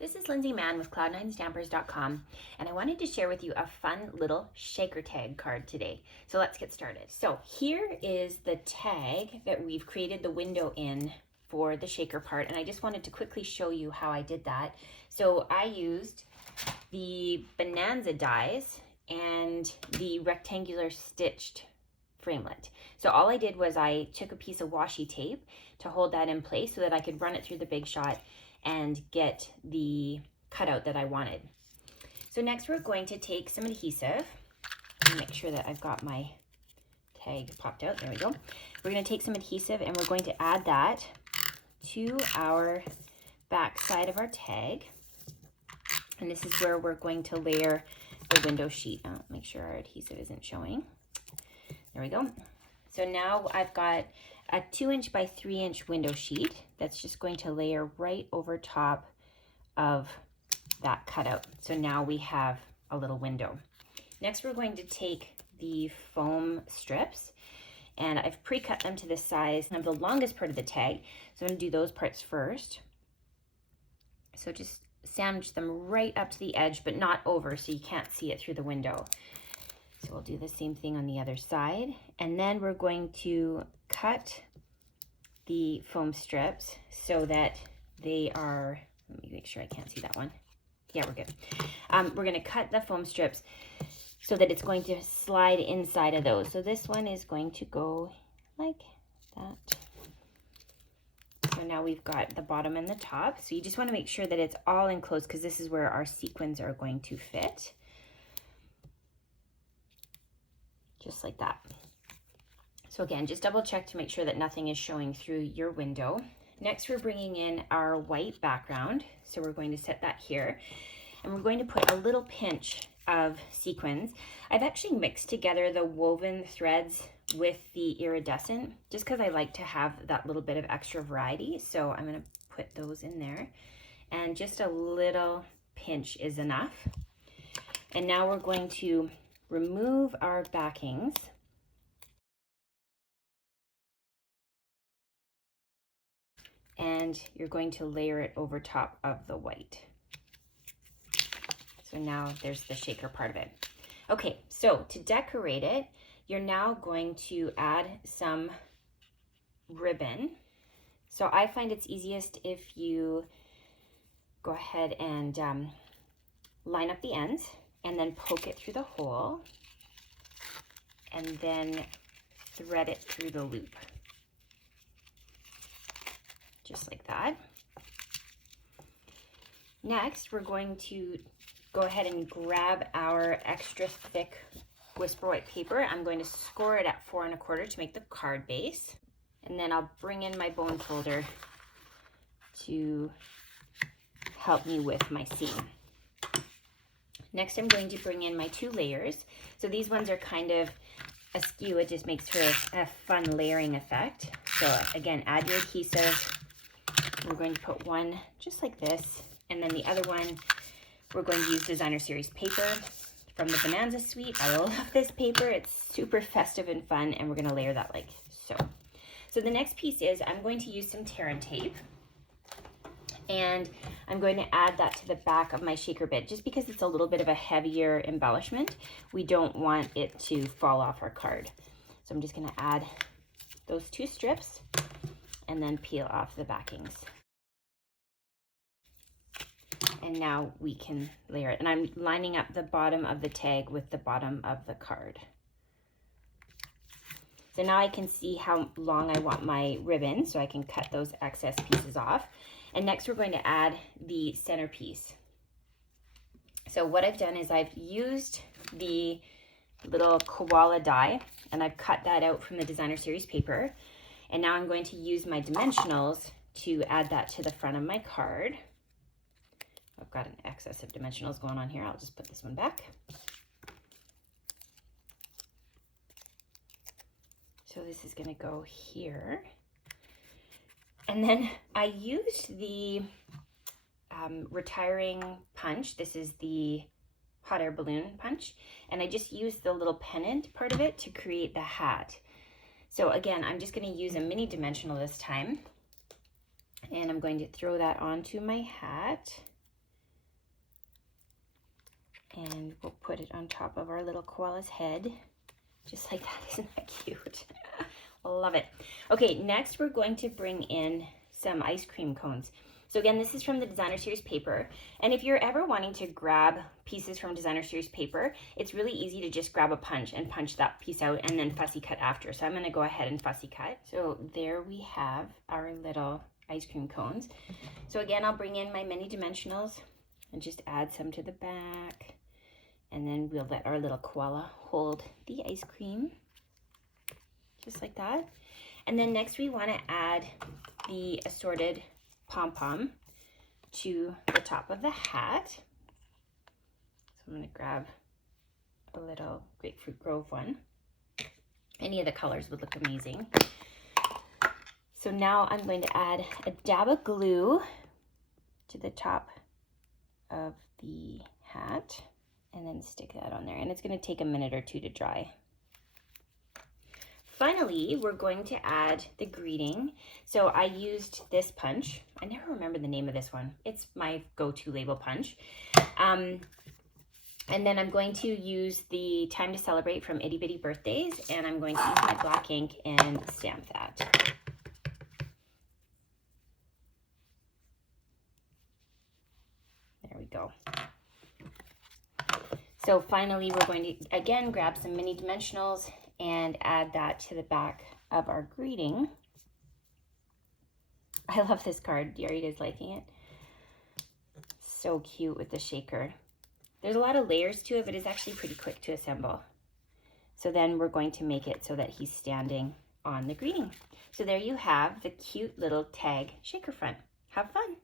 This is Lindsay Mann with Cloud9Stampers.com, and I wanted to share with you a fun little shaker tag card today. So let's get started. So here is the tag that we've created the window in for the shaker part, and I just wanted to quickly show you how I did that. So I used the Bonanza dies and the rectangular stitched framelit. So all I did was I took a piece of washi tape to hold that in place so that I could run it through the Big Shot and get the cutout that I wanted. So next we're going to take some adhesive and make sure that I've got my tag popped out. There we go. We're going to take some adhesive and we're going to add that to our back side of our tag. And this is where we're going to layer the window sheet. Make sure our adhesive isn't showing. There we go. So now I've got a 2" by 3" window sheet that's just going to layer right over top of that cutout. So now we have a little window. Next, we're going to take the foam strips, and I've pre-cut them to the size of the longest part of the tag. So I'm going to do those parts first. So just sandwich them right up to the edge, but not over so you can't see it through the window. So we'll do the same thing on the other side. And then we're going to cut the foam strips so that they are, let me make sure I can't see that one. Yeah, we're good. We're going to cut the foam strips so that it's going to slide inside of those. So this one is going to go like that. So now we've got the bottom and the top. So you just want to make sure that it's all enclosed because this is where our sequins are going to fit. Just like that. So again, just double check to make sure that nothing is showing through your window. Next, we're bringing in our white background. So we're going to set that here. And we're going to put a little pinch of sequins. I've actually mixed together the woven threads with the iridescent, just because I like to have that little bit of extra variety. So I'm going to put those in there. And just a little pinch is enough. And now we're going to remove our backings. And you're going to layer it over top of the white. So now there's the shaker part of it. Okay, so to decorate it, you're now going to add some ribbon. So I find it's easiest if you go ahead and line up the ends and then poke it through the hole and then thread it through the loop. Just like that. Next, we're going to go ahead and grab our extra thick Whisper White paper. I'm going to score it at 4 1/4 to make the card base. And then I'll bring in my bone folder to help me with my seam. Next, I'm going to bring in my 2 layers. So these ones are kind of askew. It just makes for a fun layering effect. So again, add your adhesive. We're going to put one just like this. And then the other one, we're going to use Designer Series paper from the Bonanza suite. I love this paper. It's super festive and fun. And we're going to layer that like so. So the next piece is I'm going to use some Terran tape. And I'm going to add that to the back of my shaker bit just because it's a little bit of a heavier embellishment. We don't want it to fall off our card. So I'm just going to add those 2 strips and then peel off the backings. And now we can layer it. And I'm lining up the bottom of the tag with the bottom of the card. So now I can see how long I want my ribbon, so I can cut those excess pieces off. And next we're going to add the centerpiece. So what I've done is I've used the little koala die and I've cut that out from the Designer Series paper. And now I'm going to use my dimensionals to add that to the front of my card. I've got an excess of dimensionals going on here. I'll just put this one back. So this is going to go here. And then I used the retiring punch. This is the hot air balloon punch. And I just used the little pennant part of it to create the hat. So again, I'm just going to use a mini dimensional this time. And I'm going to throw that onto my hat. And we'll put it on top of our little koala's head. Just like that. Isn't that cute? Love it. Okay, next we're going to bring in some ice cream cones. So again, this is from the Designer Series paper. And if you're ever wanting to grab pieces from Designer Series paper, it's really easy to just grab a punch and punch that piece out and then fussy cut after. So I'm gonna go ahead and fussy cut. So there we have our little ice cream cones. So again, I'll bring in my mini dimensionals and just add some to the back. And then we'll let our little koala hold the ice cream, just like that. And then next we wanna add the assorted pom-pom to the top of the hat. So I'm going to grab a little Grapefruit Grove one. Any of the colors would look amazing. So now I'm going to add a dab of glue to the top of the hat and then stick that on there. And it's going to take a minute or two to dry. Finally, we're going to add the greeting. So I used this punch. I never remember the name of this one. It's my go-to label punch. And then I'm going to use the Time to Celebrate from Itty Bitty Birthdays, and I'm going to use my black ink and stamp that. There we go. So finally, we're going to, again, grab some mini dimensionals and add that to the back of our greeting. I love this card. Yarita's liking it. So cute with the shaker. There's a lot of layers to it, but it's actually pretty quick to assemble. So then we're going to make it so that he's standing on the greeting. So there you have the cute little tag shaker front. Have fun.